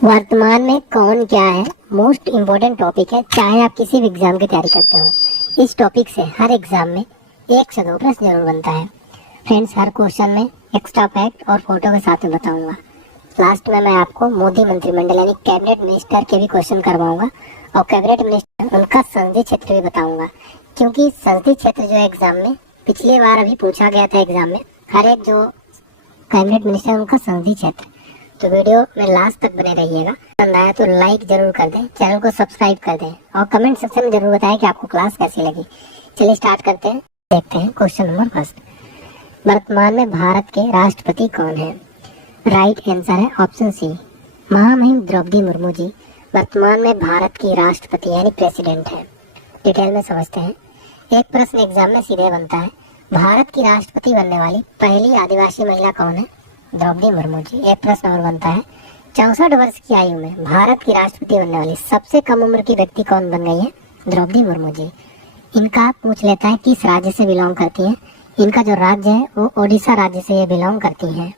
वर्तमान में कौन क्या है मोस्ट इम्पोर्टेंट टॉपिक है, चाहे आप किसी भी एग्जाम की तैयारी करते हो। इस टॉपिक से हर एग्जाम में 1 से 2 प्रश्न जरूर बनता है। फ्रेंड्स, हर क्वेश्चन में एक्स्ट्रा फैक्ट और फोटो के साथ में बताऊंगा। लास्ट में मैं आपको मोदी मंत्रिमंडल यानी कैबिनेट मिनिस्टर के भी क्वेश्चन करवाऊंगा और कैबिनेट मिनिस्टर उनका संसदीय क्षेत्र भी बताऊंगा, क्योंकि संसदीय क्षेत्र जो है एग्जाम में पिछली बार अभी पूछा गया था एग्जाम में, हर एक जो कैबिनेट मिनिस्टर उनका संसदीय क्षेत्र। तो वीडियो में लास्ट तक बने रहिएगा। पसंद आया तो लाइक जरूर कर दें, चैनल को सब्सक्राइब कर दें और कमेंट सेक्शन में जरूर बताएं कि आपको क्लास कैसी लगी। चलिए स्टार्ट करते हैं। देखते हैं क्वेश्चन नंबर फर्स्ट। वर्तमान में भारत के राष्ट्रपति कौन है? राइट आंसर है ऑप्शन सी, महामहिम द्रौपदी मुर्मू जी वर्तमान में भारत की राष्ट्रपति यानी प्रेसिडेंट है। डिटेल में समझते हैं। एक प्रश्न एग्जाम में सीधे बनता है, भारत की राष्ट्रपति बनने वाली पहली आदिवासी महिला कौन है? द्रौपदी मुर्मू जी। एक प्रश्न और बनता है, 64 वर्ष की आयु में भारत की राष्ट्रपति बनने वाली सबसे कम उम्र की व्यक्ति कौन बन गई है? द्रौपदी मुर्मू जी। इनका पूछ लेता है किस राज्य से बिलोंग करती हैं। इनका जो राज्य है वो ओडिशा राज्य से ये बिलोंग करती हैं।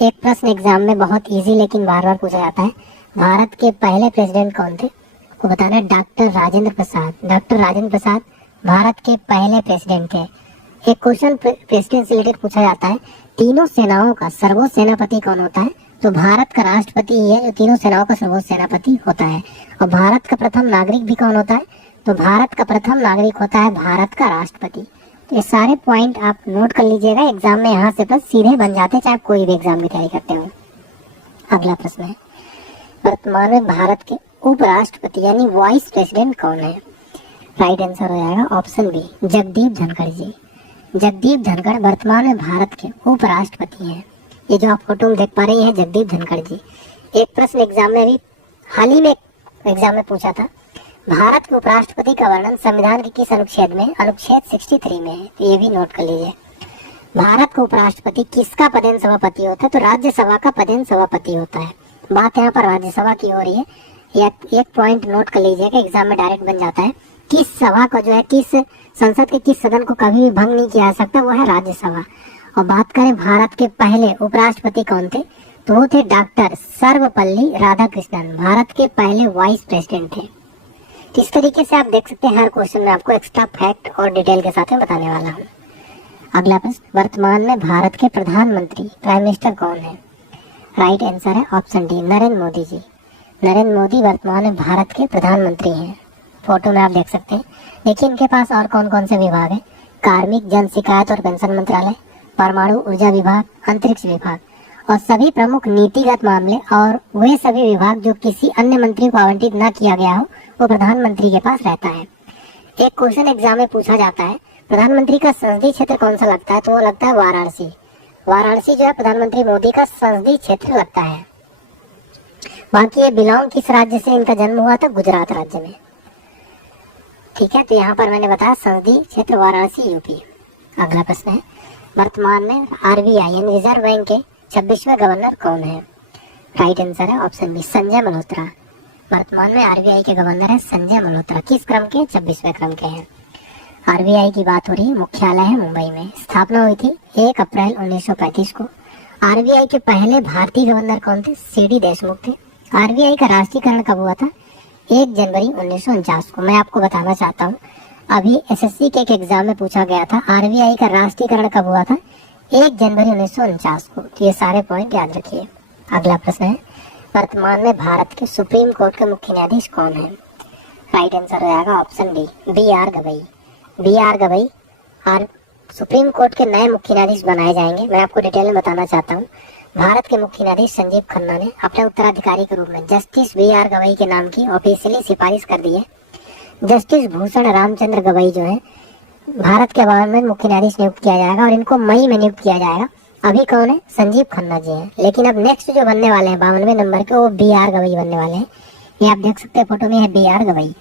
एक प्रश्न एग्जाम में बहुत इजी लेकिन बार बार पूछा जाता है, भारत के पहले प्रेसिडेंट कौन थे? वो बताना है डॉक्टर राजेंद्र प्रसाद। डॉक्टर राजेंद्र प्रसाद भारत के पहले प्रेसिडेंट थे। एक क्वेश्चन प्रेसिडेंट से रिलेटेड पूछा जाता है, तीनों सेनाओं का सर्वोच्च सेनापति कौन होता है? तो भारत का राष्ट्रपति ही है जो तीनों सेनाओं का सर्वोच्च सेनापति होता है। और भारत का प्रथम नागरिक भी कौन होता है? तो भारत का प्रथम नागरिक होता है भारत का राष्ट्रपति। तो ये सारे पॉइंट आप नोट कर लीजिएगा, एग्जाम में यहाँ से बस सीधे बन जाते हैं, चाहे कोई भी एग्जाम की तैयारी करते हो। अगला प्रश्न है, वर्तमान में भारत के उपराष्ट्रपति यानी वाइस प्रेसिडेंट कौन है? राइट आंसर हो जाएगा ऑप्शन बी, जगदीप धनखड़ जी। जगदीप धनखड़ वर्तमान में भारत के उपराष्ट्रपति हैं। ये जो आप फोटो में देख पा रहे हैं जगदीप धनखड़ जी। एक प्रश्न एग्जाम में अभी हाल ही में एग्जाम में पूछा था, भारत के उपराष्ट्रपति का वर्णन संविधान के किस अनुच्छेद में? अनुच्छेद 63 में है। तो ये भी नोट कर लीजिए। भारत का उपराष्ट्रपति किसका पदेन सभापति होता है? तो राज्यसभा का पदेन सभापति होता है। बात यहाँ पर राज्यसभा की हो रही है। एक पॉइंट नोट कर लीजिएगा, एग्जाम में डायरेक्ट बन जाता है। किस सभा को जो है, किस संसद के किस सदन को कभी भी भंग नहीं किया जा सकता, वो है राज्यसभा। और बात करें भारत के पहले उपराष्ट्रपति कौन थे? तो वो थे डॉक्टर सर्वपल्ली राधाकृष्णन, भारत के पहले वाइस प्रेसिडेंट थे। तो इस तरीके से आप देख सकते हैं हर क्वेश्चन में आपको एक्स्ट्रा फैक्ट और डिटेल के साथ में बताने वाला हूँ। अगला प्रश्न, वर्तमान में भारत के प्रधानमंत्री प्राइम मिनिस्टर कौन है? राइट आंसर है ऑप्शन डी, नरेंद्र मोदी जी। नरेंद्र मोदी वर्तमान में भारत के प्रधानमंत्री हैं। फोटो में आप देख सकते हैं। देखिए इनके पास और कौन कौन से विभाग है, कार्मिक, जन शिकायत और पेंशन मंत्रालय, परमाणु ऊर्जा विभाग, अंतरिक्ष विभाग और सभी प्रमुख नीतिगत मामले और वे सभी विभाग जो किसी अन्य मंत्री को आवंटित न किया गया हो वो प्रधानमंत्री के पास रहता है। एक क्वेश्चन एग्जाम में पूछा जाता है, प्रधानमंत्री का संसदीय क्षेत्र कौन सा लगता है? तो वो लगता है वाराणसी। वाराणसी जो है प्रधानमंत्री मोदी का संसदीय क्षेत्र लगता है। बाकी ये बिलोंग किस राज्य से इनका जन्म हुआ था? गुजरात राज्य में। ठीक है, तो यहाँ पर मैंने बताया संसदीय क्षेत्र वाराणसी यूपी। अगला प्रश्न है, वर्तमान में आरबीआई यानी रिजर्व बैंक के 26वें गवर्नर कौन है? राइट आंसर है ऑप्शन बी, संजय मल्होत्रा। वर्तमान में आरबीआई के गवर्नर है संजय मल्होत्रा। किस क्रम के? 26वें क्रम के हैं। आरबीआई की बात हो रही है, मुख्यालय है मुंबई में। स्थापना हुई थी 1 अप्रैल 1935 को। आरबीआई के पहले भारतीय गवर्नर कौन थे? सीडी देशमुख थे। आरबीआई का राष्ट्रीयकरण कब हुआ था? 1 जनवरी 1949 को। मैं आपको बताना चाहता हूँ, अभी एसएससी के एक एग्जाम में पूछा गया था आरबीआई का राष्ट्रीयकरण कब हुआ था? 1 जनवरी 1949 को। तो ये सारे पॉइंट याद रखिए। अगला प्रश्न है, वर्तमान में भारत के सुप्रीम कोर्ट के मुख्य न्यायाधीश कौन है? राइट आंसर हो जाएगा ऑप्शन डी, बी आर गवई। बी आर गवई और सुप्रीम कोर्ट के नए मुख्य न्यायाधीश बनाए जाएंगे। मैं आपको डिटेल में बताना चाहता हूँ, भारत के मुख्य न्यायाधीश संजीव खन्ना ने अपने उत्तराधिकारी के रूप में जस्टिस बी आर गवई के नाम की ऑफिशियली सिफारिश कर दी है। जस्टिस भूषण रामचंद्र गवई जो है भारत के 52वें मुख्य न्यायाधीश नियुक्त किया जाएगा और इनको मई में नियुक्त किया जाएगा। अभी कौन है? संजीव खन्ना जी हैं। लेकिन अब नेक्स्ट जो बनने वाले हैं 52वें नंबर के, वो बी आर गवई बनने वाले हैं। ये आप देख सकते हैं फोटो में है बी आर गवई।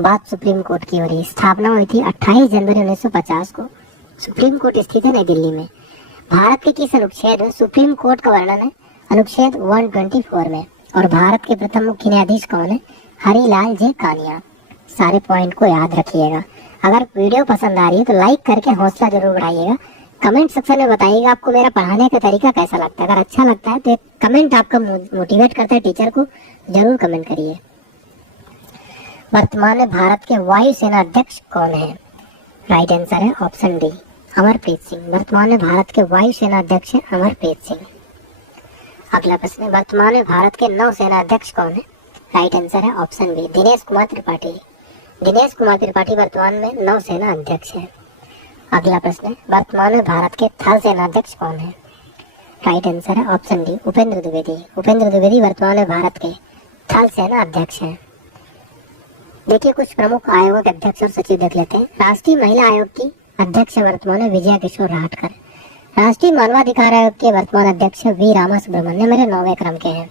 बात सुप्रीम कोर्ट की हो रही है। स्थापना हुई थी 28 जनवरी 1950 को। सुप्रीम कोर्ट स्थित है नई दिल्ली में। भारत के किस अनुच्छेद में सुप्रीम कोर्ट का वर्णन है? अनुच्छेद 124 में। और भारत के प्रथम मुख्य न्यायाधीश कौन है? हरिलाल जे कानिया। सारे पॉइंट को याद रखिएगा। अगर वीडियो पसंद आ रही है तो लाइक करके हौसला जरूर बढ़ाइएगा, कमेंट सेक्शन में बताइएगा आपको मेरा पढ़ाने का तरीका कैसा लगता है। अगर अच्छा लगता है तो एक कमेंट आपका मोटिवेट करता है टीचर को, जरूर कमेंट करिए। वर्तमान में भारत के वायुसेना अध्यक्ष कौन है? राइट आंसर है ऑप्शन डी, अमरप्रीत सिंह। वर्तमान में भारत के वायुसेना अध्यक्ष है अमरप्रीत सिंह। अगला प्रश्न है, वर्तमान में भारत के नौसेना अध्यक्ष कौन है? राइट आंसर है ऑप्शन बी, दिनेश कुमार त्रिपाठी। दिनेश कुमार त्रिपाठी वर्तमान में नौसेना अध्यक्ष है। अगला प्रश्न है, वर्तमान में भारत के थल सेना अध्यक्ष कौन है? राइट आंसर है ऑप्शन डी, उपेंद्र द्विवेदी। उपेंद्र द्विवेदी वर्तमान में भारत के थल सेना अध्यक्ष हैं। देखिए कुछ प्रमुख आयोगों के अध्यक्ष और सचिव देख लेते हैं। राष्ट्रीय महिला आयोग की अध्यक्ष वर्तमान में विजया किशोर राहटकर। राष्ट्रीय मानवाधिकार आयोग के वर्तमान अध्यक्ष वी रामा सुब्रमण्यम, मेरे 9वें क्रम के हैं।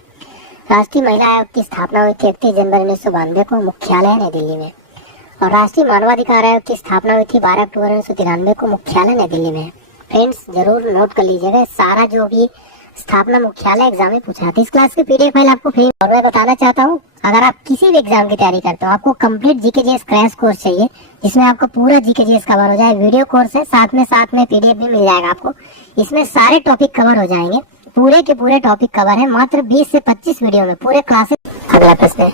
राष्ट्रीय महिला आयोग की स्थापना हुई थी 31 जनवरी 1992 को, मुख्यालय नई दिल्ली में। और राष्ट्रीय मानवाधिकार आयोग की स्थापना हुई थी 12 अक्टूबर 1993 को, मुख्यालय नई दिल्ली में। फ्रेंड्स जरूर नोट कर लीजिएगा, सारा जो भी स्थापना मुख्यालय एग्जाम में पूछा था। इस क्लास की पीडीएफ फाइल आपको फ्री। और मैं बताना चाहता हूँ, अगर आप किसी भी एग्जाम की तैयारी करते हो, आपको कंप्लीट जीकेजीएस क्रैश कोर्स चाहिए जिसमें आपको पूरा जीकेजीएस कवर हो जाए। वीडियो कोर्स है, साथ में पीडीएफ भी मिल जाएगा आपको। इसमें सारे टॉपिक कवर हो जाएंगे, पूरे के पूरे टॉपिक कवर है मात्र 20 से 25 वीडियो में, पूरे क्लासेस। अगला प्रश्न है,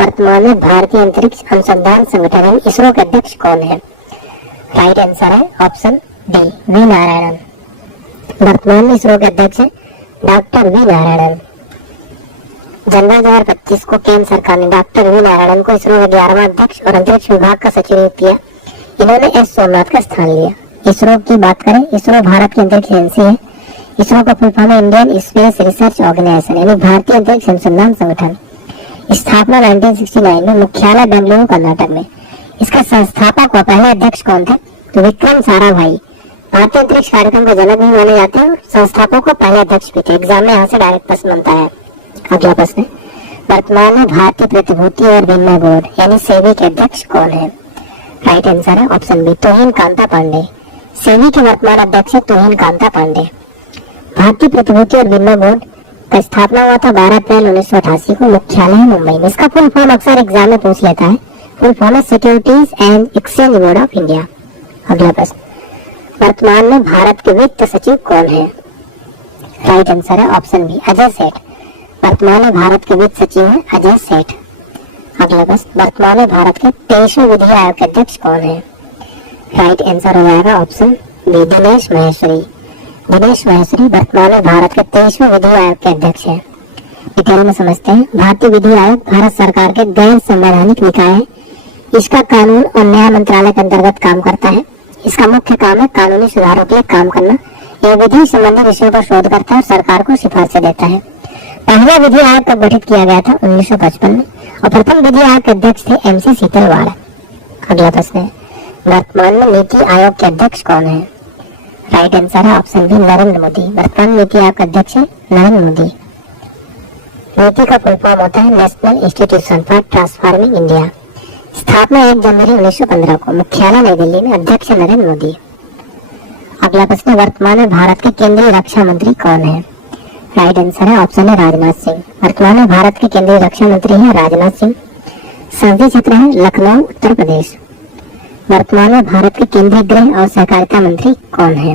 वर्तमान में भारतीय अंतरिक्ष अनुसंधान संगठन इसरो के अध्यक्ष कौन है? राइट आंसर है ऑप्शन डी, वी नारायणन। वर्तमान में इसरो के अध्यक्ष है डॉक्टर वी नारायणन। जनवरी 2025 को केंद्र सरकार ने डॉक्टर वी नारायणन को इसरो का 11वां अध्यक्ष और अंतरिक्ष विभाग का सचिव नियुक्त किया। इन्होंने एस सोमनाथ का स्थान लिया। इसरो की बात करें, इसरो भारत की अंतरिक्ष एजेंसी है। इसरो का फुल फॉर्म है इंडियन स्पेस रिसर्च ऑर्गेनाइजेशन, यानी भारतीय अंतरिक्ष अनुसंधान संगठन। स्थापना 1969 में, मुख्यालय बेंगलुरु कर्नाटक में। इसका संस्थापक व पहले अध्यक्ष कौन थे? तो विक्रम साराभाई। भारतीय अंतरिक्ष कार्यक्रम का जनक भी माने जाते हैं और संस्थापकों को पहले अध्यक्ष भी थे। एग्जाम में यहाँ से डायरेक्ट प्रश्न बनता है। अगला प्रश्न, वर्तमान में भारतीय प्रतिभूति और विनिमय बोर्ड यानी सेबी के अध्यक्ष कौन है? राइट आंसर है ऑप्शन बी, तोहिन कांता पांडे। सेबी के वर्तमान अध्यक्ष है तोहिन कांता पांडे। भारतीय प्रतिभूति और विनिमय बोर्ड का स्थापना हुआ था 12 अप्रैल 1988 को, मुख्यालय है मुंबई में। इसका फुल फॉर्म अक्सर एग्जाम में पूछ लेता है। फुल फॉर्म है securities and exchange board of India. अगला प्रश्न, वर्तमान में भारत के वित्त सचिव कौन है? राइट आंसर है ऑप्शन बी, अजय सेठ। वर्तमान में भारत के वित्त सचिव है अजय सेठ। अगला प्रश्न, वर्तमान में भारत के 23वें विधि आयोग के अध्यक्ष कौन है? राइट आंसर हो जाएगा ऑप्शन बी, दिनेश महेश्वरी। दिनेश महेश्वरी वर्तमान में भारत के 23वें विधि आयोग के अध्यक्ष है। डिटेल में समझते हैं। भारतीय विधि आयोग भारत सरकार के गैर संवैधानिक निकाय है। इसका कानून और न्याय मंत्रालय के अंतर्गत काम करता है। इसका मुख्य काम है कानूनी सुधारों के लिए काम करना। यह विधि संबंधी विषयों पर शोध करता है और सरकार को सिफारिशें देता है। पहला विधि आयोग कब गठित किया गया था? 1955 में। और प्रथम विधि आयोग के अध्यक्ष थे MC सीतलवाड़। अगला प्रश्न है, वर्तमान में नीति आयोग के अध्यक्ष कौन है? राइट आंसर है ऑप्शन बी, नरेंद्र मोदी। वर्तमान नीति आयोग के अध्यक्ष है नरेंद्र मोदी। नीति का फुल फॉर्म होता है national institution for transforming India. स्थापना 1 जनवरी 1915 को, मुख्यालय नई दिल्ली में। अध्यक्ष नरेंद्र मोदी। अगला प्रश्न, वर्तमान में भारत के केंद्रीय रक्षा मंत्री कौन है? राइट आंसर है ऑप्शन है राजनाथ सिंह। वर्तमान में भारत के केंद्रीय रक्षा मंत्री है राजनाथ सिंह। संसदीय क्षेत्र है लखनऊ, उत्तर प्रदेश। वर्तमान में भारत के केंद्रीय गृह और सहकारिता मंत्री कौन है?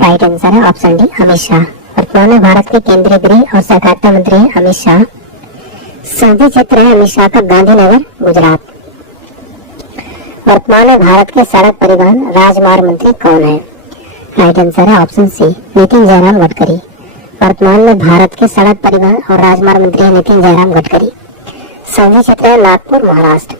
राइट आंसर है ऑप्शन डी, अमित शाह। वर्तमान में भारत के केंद्रीय गृह और सहकारिता मंत्री है अमित शाह। संसदीय क्षेत्र है अमित शाह का गांधीनगर, गुजरात। वर्तमान में भारत के सड़क परिवहन राजमार्ग मंत्री कौन है? राइट आंसर है ऑप्शन सी, नितिन जयराम गडकरी। वर्तमान में भारत के सड़क परिवहन और राजमार्ग मंत्री है नितिन जयराम गडकरी। संसदीय क्षेत्र है नागपुर, महाराष्ट्र।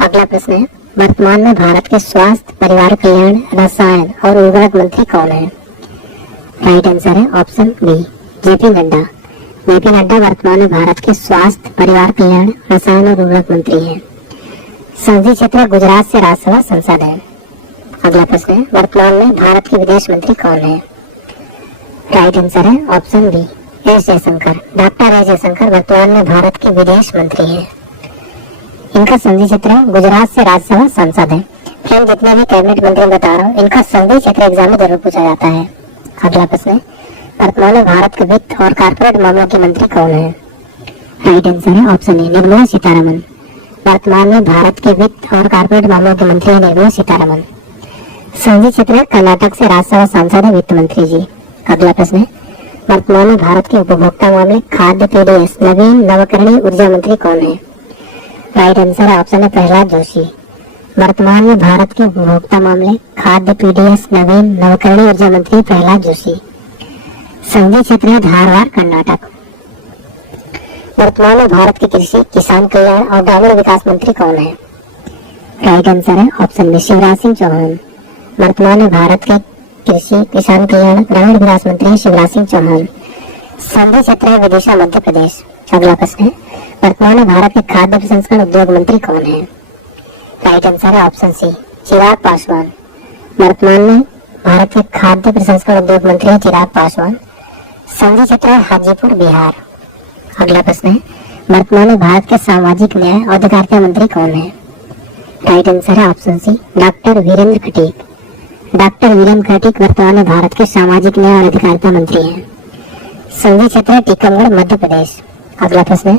अगला प्रश्न है, वर्तमान में भारत के स्वास्थ्य, परिवार कल्याण, रसायन और उर्वरक मंत्री कौन है? राइट आंसर है ऑप्शन बी, जेपी नड्डा। जेपी नड्डा वर्तमान में भारत के स्वास्थ्य, परिवार कल्याण, रसायन और उर्वरक मंत्री हैं। संसदीय क्षेत्र गुजरात से राज्यसभा सांसद है। अगला प्रश्न है, वर्तमान में भारत के विदेश मंत्री कौन है? राइट आंसर है option B, S Jaishankar. Doctor S Jaishankar वर्तमान में भारत के विदेश मंत्री हैं। इनका संसदीय क्षेत्र गुजरात से राज्यसभा सांसद है। फ्रेंड, जितने भी कैबिनेट मंत्री बता रहा हूँ, इनका संसदीय क्षेत्र एग्जाम में जरूर पूछा जाता है। अगला प्रश्न है, वर्तमान में भारत के वित्त और कारपोरेट मामलों के मंत्री कौन है? राइट आंसर है ऑप्शन ए, निर्मला सीतारमन। वर्तमान में भारत के वित्त और कारपोरेट मामलों के मंत्री निर्मला सीतारमन। संधि क्षेत्र है कर्नाटक से राज्यसभा सांसद है वित्त मंत्री जी। अगला प्रश्न है, वर्तमान में भारत के उपभोक्ता मामले खाद्य पीडीएस नवीन नवकरणीय ऊर्जा मंत्री कौन है? राइट आंसर है ऑप्शन है प्रहलाद जोशी। वर्तमान में भारत के उपभोक्ता मामले खाद्य पीडीएस नवीन नवकरणीय ऊर्जा मंत्री प्रहलाद जोशी। संधि क्षेत्र है धारवाड़ कर्नाटक। वर्तमान में भारत के कृषि किसान कल्याण और ग्रामीण विकास मंत्री कौन है? राइट आंसर है ऑप्शन बी शिवराज सिंह चौहान। वर्तमान में भारत के कृषि किसान कल्याण ग्रामीण विकास मंत्री शिवराज सिंह चौहान। संधि क्षेत्र है विदिशा मध्य प्रदेश। अगला प्रश्न है, वर्तमान में भारत के खाद्य प्रसंस्करण उद्योग मंत्री कौन है? राइट आंसर है ऑप्शन सी चिराग पासवान। वर्तमान में भारत के खाद्य प्रसंस्करण उद्योग मंत्री है चिराग पासवान। संधि क्षेत्र है हाजीपुर बिहार। अगला प्रश्न है, वर्तमान में भारत के सामाजिक न्याय और अधिकारिता मंत्री कौन है? राइट आंसर है option C doctor Virendra Khatik. Doctor Virendra Khatik वर्तमान में भारत के सामाजिक न्याय और अधिकारिता मंत्री हैं। संधि क्षेत्र है टीकमगढ़ मध्य प्रदेश। अगला प्रश्न है,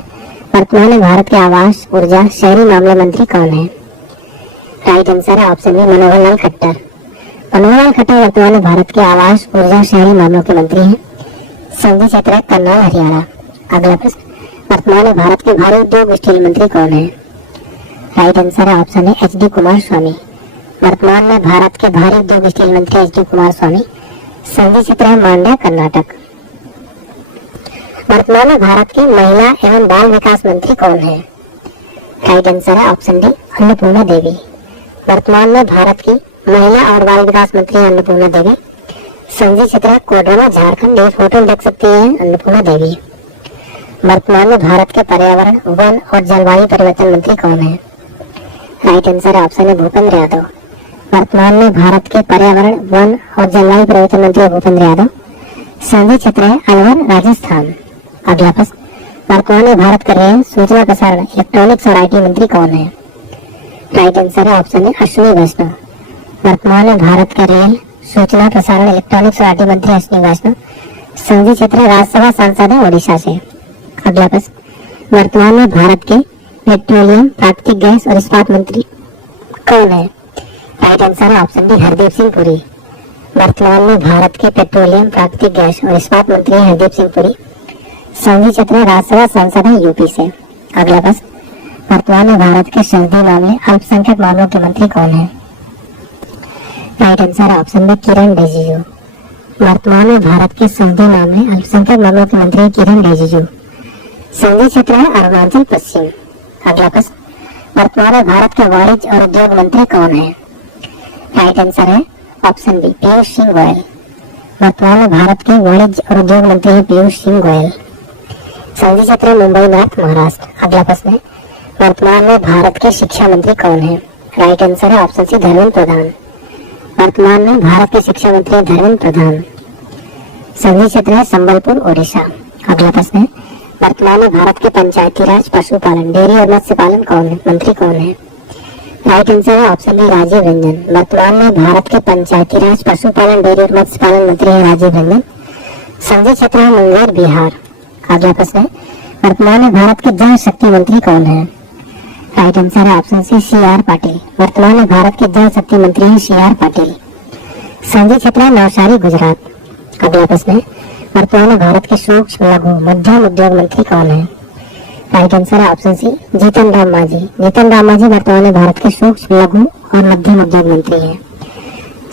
वर्तमान में भारत के आवास ऊर्जा शहरी मामले मंत्री कौन है? राइट आंसर है ऑप्शन बी मनोहर लाल खट्टर। मनोहर लाल खट्टर वर्तमान में भारत के आवास ऊर्जा शहरी मामलों के मंत्री हैं। संधि क्षेत्र है करनाल हरियाणा। अगला प्रश्न, वर्तमान में भारत के भारी उद्योग स्टील मंत्री कौन है? राइट आंसर है ऑप्शन है एच डी कुमार स्वामी। वर्तमान में भारत के भारी उद्योग स्टील मंत्री एच डी कुमार स्वामी। संधि क्षेत्र है मांड्या कर्नाटक। वर्तमान में भारत की महिला एवं बाल विकास मंत्री कौन है? राइट आंसर है ऑप्शन डी अन्नपूर्णा देवी। वर्तमान में भारत की महिला और बाल विकास मंत्री है अन्नपूर्णा देवी। संधि क्षेत्र है कोडरमा झारखंड। ये फोटो देख सकते हैं अन्नपूर्णा देवी। वर्तमान में भारत के पर्यावरण वन और जलवायु परिवर्तन मंत्री कौन है? राइट आंसर है ऑप्शन है भूपेंद्र यादव। वर्तमान में भारत के पर्यावरण वन और जलवायु परिवर्तन मंत्री भूपेंद्र यादव। संधि क्षेत्र है अलवर राजस्थान। अगला प्रश्न, वर्तमान में भारत का रेल सूचना प्रसारण इलेक्ट्रॉनिक्स और आईटी मंत्री कौन है? राइट आंसर है ऑप्शन है अश्विनी वैष्णव। वर्तमान में भारत का रेल सूचना प्रसारण इलेक्ट्रॉनिक्स और आईटी मंत्री अश्विनी वैष्णव। संधि क्षेत्र राज्यसभा सांसद है ओडिशा से। अगला प्रश्न, वर्तमान में भारत के पेट्रोलियम प्राकृतिक गैस और इस्पात मंत्री कौन है? राइट आंसर है ऑप्शन डी हरदीप सिंह पुरी। वर्तमान में भारत के पेट्रोलियम प्राकृतिक गैस और इस्पात मंत्री हरदीप सिंह पुरी। संधि क्षेत्र राज्यसभा सांसद है यूपी से। अगला प्रश्न, वर्तमान में भारत के संसदीय मामले अल्पसंख्यक मामलों के मंत्री कौन है? राइट आंसर है ऑप्शन बी किरण रिजिजू। वर्तमान में भारत के संसदीय मामले अल्पसंख्यक मामलों के मंत्री किरण रिजिजू। संधि क्षेत्र है अरुणाचल पश्चिम। अगला प्रश्न, वर्तमान में भारत के वाणिज्य और उद्योग मंत्री कौन है? राइट आंसर है ऑप्शन बी पीयूष सिंह गोयल। वर्तमान में भारत के वाणिज्य और उद्योग मंत्री है पीयूष सिंह गोयल। संधि क्षेत्र है मुंबई नॉर्थ महाराष्ट्र। अगला प्रश्न है, वर्तमान में भारत के शिक्षा मंत्री कौन है? राइट आंसर है ऑप्शन सी धर्मेंद्र प्रधान। वर्तमान में भारत के शिक्षा मंत्री धर्मेंद्र प्रधान। संधि क्षेत्र है संबलपुर ओडिशा। अगला प्रश्न है, वर्तमान में भारत के पंचायती राज पशुपालन डेयरी और मत्स्य पालन मंत्री कौन है? राइट आंसर है ऑप्शन बी राजीव रंजन। वर्तमान में भारत के पंचायती राज पशुपालन डेयरी और मत्स्य पालन मंत्री है राजीव रंजन। संधि क्षेत्र है मुंगेर बिहार। अगला प्रश्न है, वर्तमान में भारत के जल शक्ति मंत्री कौन है? राइट आंसर है option C C R Patil. वर्तमान में भारत के जल शक्ति मंत्री है सी आर पाटिल। संधि क्षेत्र है नवसारी गुजरात। अगला प्रश्न है, वर्तमान में भारत के सूक्ष्म लघु मध्यम उद्योग मंत्री कौन है? राइट आंसर है ऑप्शन सी जीतन राम मांझी। जीतन राम मांझी वर्तमान में भारत के सूक्ष्म लघु और मध्यम उद्योग मंत्री है।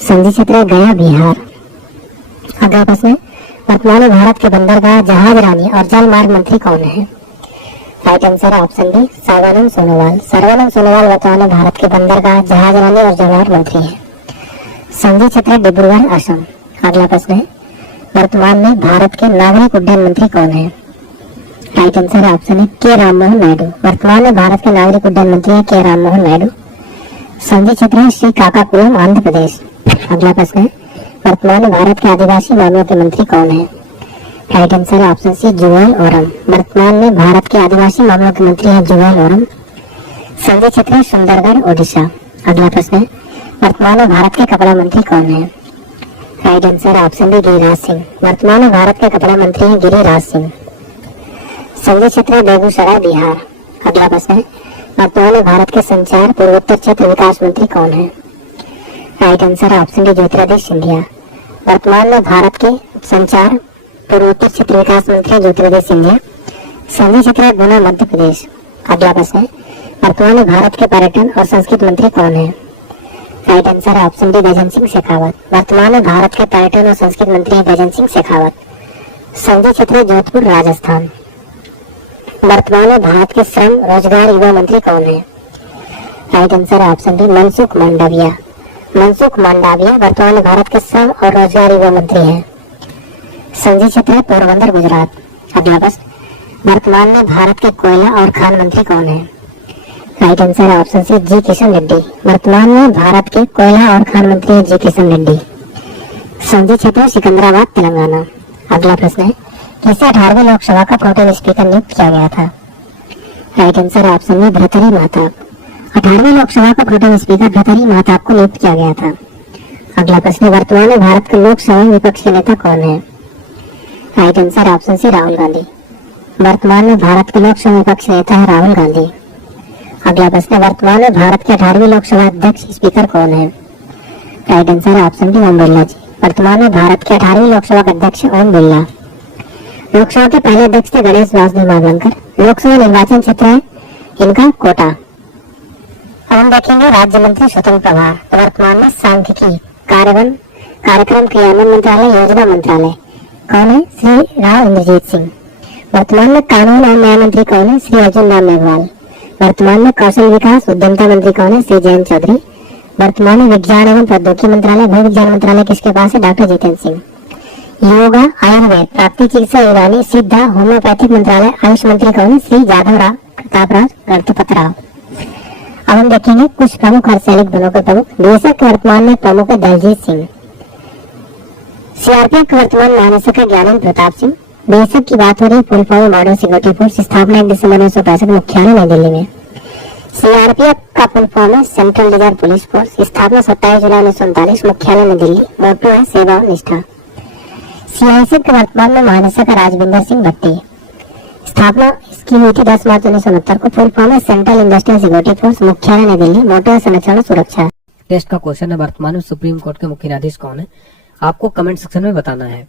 संधि क्षेत्र है गया बिहार। अगला प्रश्न है, वर्तमान में भारत के बंदरगाह जहाज रानी और जल मार्ग मंत्री कौन है? राइट आंसर है ऑप्शन बी सर्बानंद सोनोवाल। सर्बानंद सोनोवाल वर्तमान में भारत के बंदरगाह जहाज रानी और जल मार्ग मंत्री है। संधि क्षेत्र डिब्रूगढ़ असम। अगला प्रश्न है, वर्तमान में भारत के नागरिक उड्डयन मंत्री कौन है? राइट आंसर है ऑप्शन है के राम मोहन नायडू। वर्तमान में भारत के नागरिक उड्डयन मंत्री है के राम मोहन नायडू। संधि क्षेत्र है श्रीकाकुलम आंध्र प्रदेश। अगला प्रश्न है, वर्तमान में भारत के आदिवासी मामलों के मंत्री कौन है? राइट आंसर है ऑप्शन सी जुएल ओरम। वर्तमान में भारत के आदिवासी मामलों के मंत्री है जुएल ओरम। संधि क्षेत्र है सुंदरगढ़ ओडिशा। अगला प्रश्न है, वर्तमान में भारत के कपड़ा मंत्री कौन है? राइट आंसर है ऑप्शन बी गिरिराज सिंह। वर्तमान में भारत के कपड़ा मंत्री है गिरिराज सिंह। संधि क्षेत्र है बेगूसराय बिहार। अगला प्रश्न है, वर्तमान में भारत के संचार पूर्वोत्तर क्षेत्र विकास मंत्री कौन है? Right answer option D Jyotiraditya Scindia. वर्तमान में भारत के संचार पूर्वोत्तर क्षेत्र विकास मंत्री ज्योतिरादित्य सिंधिया। संघीय क्षेत्र है गुना मध्य प्रदेश। अगला प्रश्न है, वर्तमान में भारत के पर्यटन और संस्कृति मंत्री कौन है? राइट आंसर है ऑप्शन डी गजेंद्र सिंह शेखावत। वर्तमान में भारत के पर्यटन और संस्कृति मंत्री है गजेंद्र सिंह शेखावत। संघीय क्षेत्र है जोधपुर राजस्थान। वर्तमान में भारत के श्रम रोजगार युवा मंत्री कौन है? राइट आंसर है ऑप्शन डी मनसुख मांडविया। मनसुख मांडविया वर्तमान में भारत के श्रम और रोजगार युवा मंत्री हैं। संघीय क्षेत्र है पोरबंदर गुजरात। अगला प्रश्न, वर्तमान में भारत के कोयला और खान मंत्री कौन है? राइट आंसर है ऑप्शन सी जी किशन रेड्डी। वर्तमान में भारत के कोयला और खान मंत्री है जी किशन रेड्डी। संघीय क्षेत्र सिकंदराबाद तेलंगाना। अगला प्रश्न है, किसे 18वीं लोकसभा का प्रोटेम स्पीकर नियुक्त किया गया था? राइट आंसर है ऑप्शन में भर्तृहरि महताब। 18वीं लोकसभा का प्रोटेम स्पीकर भर्तृहरि महताब को नियुक्त किया गया था। अगला प्रश्न, वर्तमान में भारत के लोकसभा में विपक्ष के नेता कौन है? Right answer option C Rahul Gandhi. वर्तमान में भारत के लोकसभा विपक्ष नेता है राहुल गांधी। अगला प्रश्न, वर्तमान में भारत के 18वीं लोकसभा अध्यक्ष स्पीकर कौन है? राइट आंसर है ऑप्शन डी ओम बिरला जी। वर्तमान में भारत के 18वीं लोकसभा के अध्यक्ष ओम बिरला। लोकसभा के पहले अध्यक्ष थे गणेश वासुदेव मावलंकर। लोकसभा निर्वाचन क्षेत्र है इनका कोटा। अब हम देखेंगे राज्य मंत्री स्वतंत्र प्रभार। तो वर्तमान में सांख्यिकी कार्यक्रम क्रियान्वयन मंत्रालय योजना मंत्रालय कौन है? श्री राव इंद्रजीत सिंह। वर्तमान में कानून और न्याय मंत्री कौन है? श्री अर्जुन राम मेघवाल। वर्तमान में कौशल विकास उद्यमिता मंत्री कौन है? श्री जयंत चौधरी। वर्तमान में विज्ञान एवं प्रौद्योगिकी मंत्रालय भू विज्ञान मंत्रालय किसके पास है? डॉक्टर जितेंद्र सिंह। योगा आयुर्वेद प्राकृतिक चिकित्सा यूनानी सिद्धा होम्योपैथिक मंत्रालय आयुष मंत्री कौन है? श्री जाधव राव प्रतापराव गणपत राव। अब हम देखेंगे कुछ प्रमुख अर्धसैनिक बलों के प्रमुख। बीएसएफ के वर्तमान में प्रमुख है दलजीत सिंह। सीआरपीएफ के वर्तमान महानिदेशक है ज्ञानेंद्र प्रताप सिंह। बीएसएफ की बात हो रही है full form modern security force. स्थापना 1 दिसंबर 1965 मुख्यालय नई दिल्ली में। सीआरपीएफ का फुल फॉर्म है सेंट्रल रिजर्व पुलिस फोर्स। स्थापना 27 जुलाई 1939 मुख्यालय नई दिल्ली। मोटो है सेवा और निष्ठा। सीआईएसएफ के वर्तमान में महानिदेशक है राजविंदर सिंह भट्टी। स्थापना इसकी हुई थी 10 मार्च 1969 को। फुल फॉर्म है सेंट्रल इंडस्ट्रियल सिक्योरिटी फोर्स। मुख्यालय नई दिल्ली। मोटो है संरक्षण और सुरक्षा। टेस्ट का क्वेश्चन है, वर्तमान में सुप्रीम कोर्ट के मुख्य न्यायाधीश कौन है? आपको कमेंट सेक्शन में बताना है।